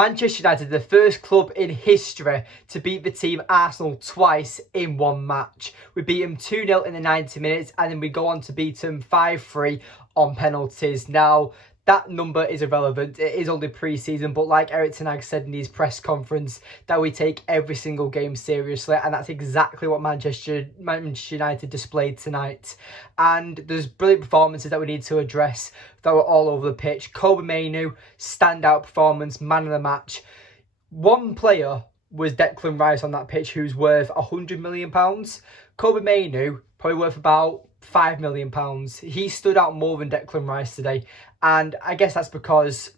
Manchester United, the first club in history to beat the team Arsenal twice in one match. We beat them 2-0 in the 90 minutes and then we go on to beat them 5-3 on penalties. Now, that number is irrelevant. It is only pre-season, but like Ten Hag said in his press conference, that we take every single game seriously, and that's exactly what Manchester United displayed tonight. And there's brilliant performances that we need to address that were all over the pitch. Kobbie Mainoo, standout performance, man of the match. One player was Decland Rice on that pitch, who's worth £100 million. Kobbie Mainoo, probably worth about £5 million. He stood out more than Declan Rice today, and I guess that's because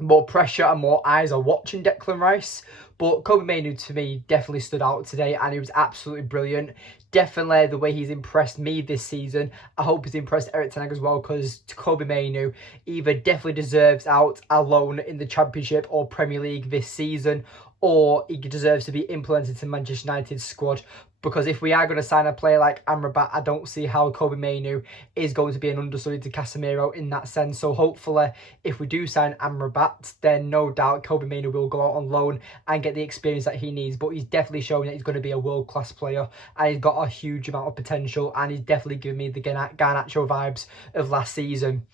more pressure and more eyes are watching Declan Rice. But Kobbie Mainoo to me definitely stood out today, and he was absolutely brilliant. Definitely the way he's impressed me this season. I hope he's impressed Ten Hag as well, because Kobbie Mainoo either definitely deserves out alone in the Championship or Premier League this season, or he deserves to be implemented to Manchester United's squad. Because if we are going to sign a player like Amrabat, I don't see how Kobbie Mainoo is going to be an understudy to Casemiro in that sense. So hopefully, if we do sign Amrabat, then no doubt Kobbie Mainoo will go out on loan and get the experience that he needs. But he's definitely showing that he's going to be a world-class player, and he's got a huge amount of potential, and he's definitely giving me the Garnacho vibes of last season.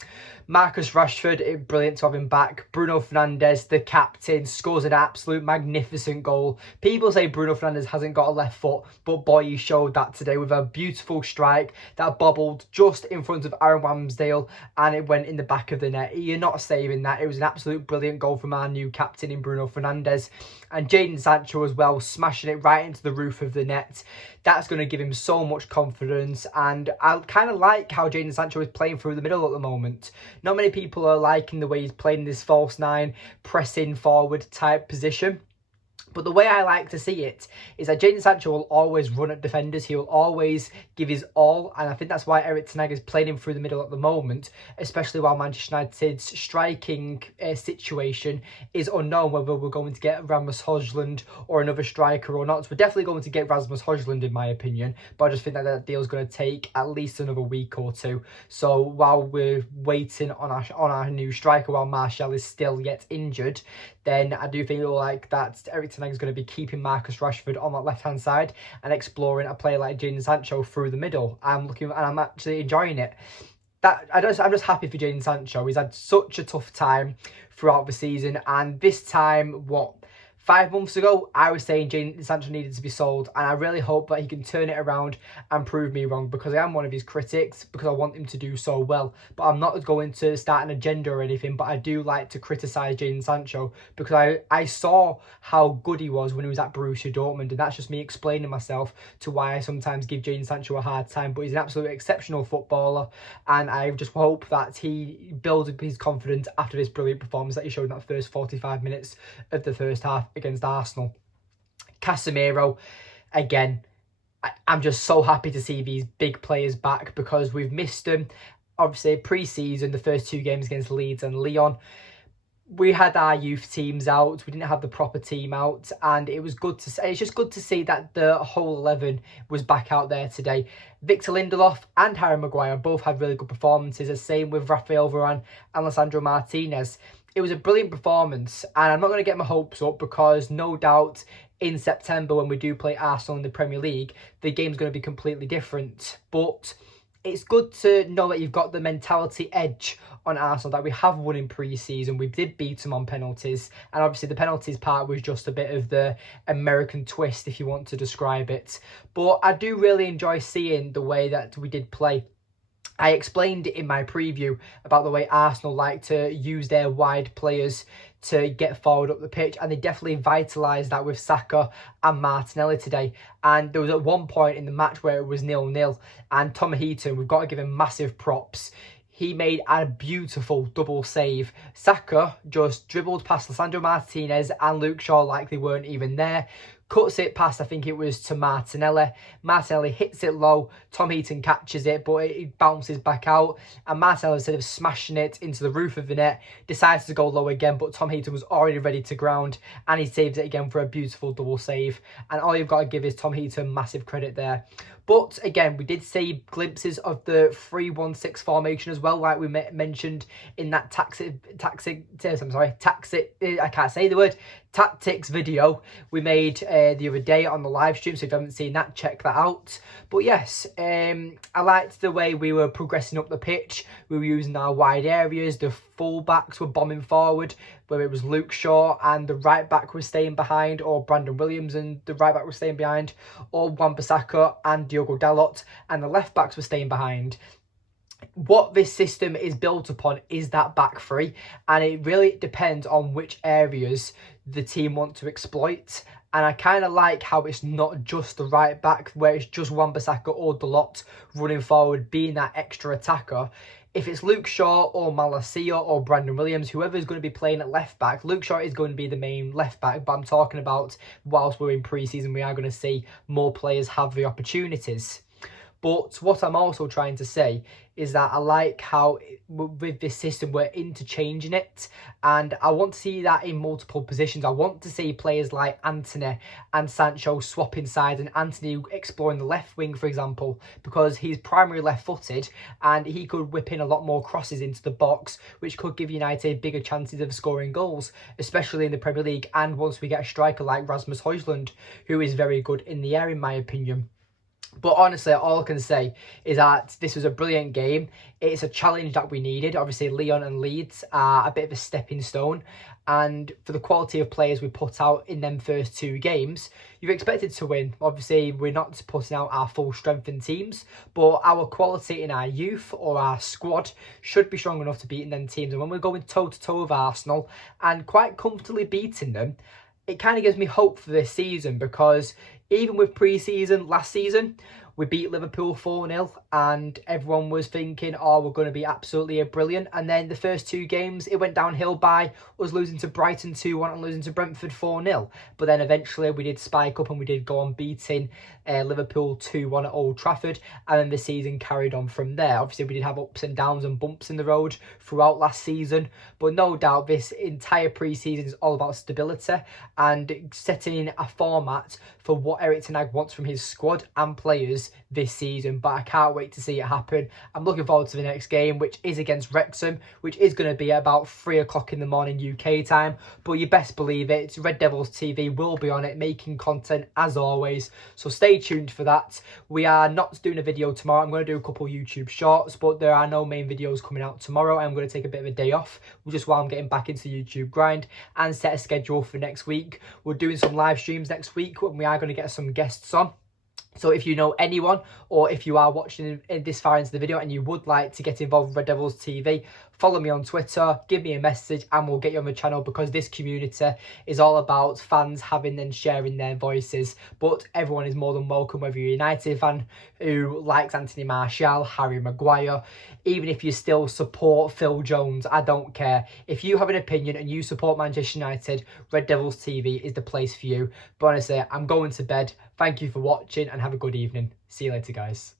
Marcus Rashford, brilliant to have him back. Bruno Fernandes, the captain, scores an absolute magnificent goal. People say Bruno Fernandes hasn't got a left foot, but boy, he showed that today with a beautiful strike that bobbled just in front of Aaron Ramsdale, and it went in the back of the net. You're not saving that. It was an absolute brilliant goal from our new captain in Bruno Fernandes. And Jadon Sancho as well, smashing it right into the roof of the net. That's going to give him so much confidence, and I kind of like how Jadon Sancho is playing through the middle at the moment. Not many people are liking the way he's playing this false nine, pressing forward type position. But the way I like to see it is that Jadon Sancho will always run at defenders. He will always give his all. And I think that's why Ten Hag is playing him through the middle at the moment, especially while Manchester United's striking situation is unknown, whether we're going to get Rasmus Højlund or another striker or not. So we're definitely going to get Rasmus Højlund, in my opinion. But I just think that that deal is going to take at least another week or two. So while we're waiting on our new striker, while Martial is still yet injured, then I do think that Ten Hag is going to be keeping Marcus Rashford on that left-hand side and exploring a player like Jadon Sancho through the middle. I'm actually enjoying it. I'm just happy for Jadon Sancho. He's had such a tough time throughout the season, and this time, 5 months ago, I was saying Jadon Sancho needed to be sold, and I really hope that he can turn it around and prove me wrong, because I am one of his critics, because I want him to do so well. But I'm not going to start an agenda or anything, but I do like to criticise Jadon Sancho, because I saw how good he was when he was at Borussia Dortmund, and that's just me explaining myself to why I sometimes give Jadon Sancho a hard time. But he's an absolutely exceptional footballer, and I just hope that he builds up his confidence after this brilliant performance that he showed in that first 45 minutes of the first half against Arsenal. Casemiro, again, I'm just so happy to see these big players back, because we've missed them. Obviously, pre-season, the first 2 games against Leeds and Lyon, we had our youth teams out. We didn't have the proper team out, and it was good to say. It's just good to see that the whole 11 was back out there today. Victor Lindelof and Harry Maguire both had really good performances. The same with Rafael Varane and Lisandro Martinez. It was a brilliant performance, and I'm not going to get my hopes up, because no doubt in September, when we do play Arsenal in the Premier League, the game's going to be completely different. But it's good to know that you've got the mentality edge on Arsenal, that we have won in pre-season. We did beat them on penalties, and obviously the penalties part was just a bit of the American twist, if you want to describe it. But I do really enjoy seeing the way that we did play. I explained in my preview about the way Arsenal like to use their wide players to get forward up the pitch, and they definitely vitalised that with Saka and Martinelli today. And there was at one point in the match where it was 0-0, and Tom Heaton, we've got to give him massive props. He made a beautiful double save. Saka just dribbled past Lisandro Martinez and Luke Shaw like they weren't even there. Cuts it past, I think it was to Martinelli. Martinelli hits it low. Tom Heaton catches it, but it bounces back out. And Martinelli, instead of smashing it into the roof of the net, decides to go low again. But Tom Heaton was already ready to ground, and he saves it again for a beautiful double save. And all you've got to give is Tom Heaton massive credit there. But again, we did see glimpses of the 3-1-6 formation as well, like we mentioned in that tactics video we made the other day on the live stream. So if you haven't seen that, check that out. But yes, I liked the way we were progressing up the pitch. We were using our wide areas. The full-backs were bombing forward, whether it was Luke Shaw and the right back was staying behind, or Brandon Williams and the right back was staying behind, or Wan-Bissaka and Diogo Dalot and the left backs were staying behind. What this system is built upon is that back three, and it really depends on which areas the team want to exploit. And I kind of like how it's not just the right back, where it's just Wan-Bissaka or Dalot running forward, being that extra attacker. If it's Luke Shaw or Malacia or Brandon Williams, whoever is going to be playing at left back, Luke Shaw is going to be the main left back. But I'm talking about whilst we're in pre-season, we are going to see more players have the opportunities. But what I'm also trying to say is that I like how with this system we're interchanging it, and I want to see that in multiple positions. I want to see players like Antony and Sancho swapping sides, and Antony exploring the left wing, for example, because he's primarily left-footed and he could whip in a lot more crosses into the box, which could give United bigger chances of scoring goals, especially in the Premier League, and once we get a striker like Rasmus Højlund, who is very good in the air in my opinion. But honestly, all I can say is that this was a brilliant game. It's a challenge that we needed. Obviously, Lyon and Leeds are a bit of a stepping stone. And for the quality of players we put out in them first two games, you're expected to win. Obviously, we're not putting out our full strength in teams, but our quality in our youth or our squad should be strong enough to beat them teams. And when we're going toe-to-toe with Arsenal and quite comfortably beating them, it kind of gives me hope for this season, because even with pre-season last season, we beat Liverpool 4-0 and everyone was thinking, oh, we're going to be absolutely brilliant. And then the first two games, it went downhill by us losing to Brighton 2-1 and losing to Brentford 4-0. But then eventually we did spike up and we did go on beating Liverpool 2-1 at Old Trafford. And then the season carried on from there. Obviously, we did have ups and downs and bumps in the road throughout last season. But no doubt this entire pre-season is all about stability and setting a format for what Erik Ten Hag wants from his squad and players this season. But I can't wait to see it happen. I'm looking forward to the next game, which is against Wrexham, which is going to be at about 3 o'clock in the morning UK time. But you best believe it, Red Devils TV will be on it, making content as always. So stay tuned for that. We are not doing a video tomorrow. I'm going to do a couple YouTube shorts, but there are no main videos coming out tomorrow. I'm going to take a bit of a day off, just while I'm getting back into the YouTube grind, and set a schedule for next week. We're doing some live streams next week, and we are going to get some guests on. So if you know anyone, or if you are watching this far into the video and you would like to get involved with Red Devils TV, follow me on Twitter, give me a message, and we'll get you on the channel, because this community is all about fans having and sharing their voices. But everyone is more than welcome, whether you're a United fan who likes Anthony Martial, Harry Maguire, even if you still support Phil Jones, I don't care. If you have an opinion and you support Manchester United, Red Devils TV is the place for you. But honestly, I'm going to bed. Thank you for watching and have a good evening. See you later, guys.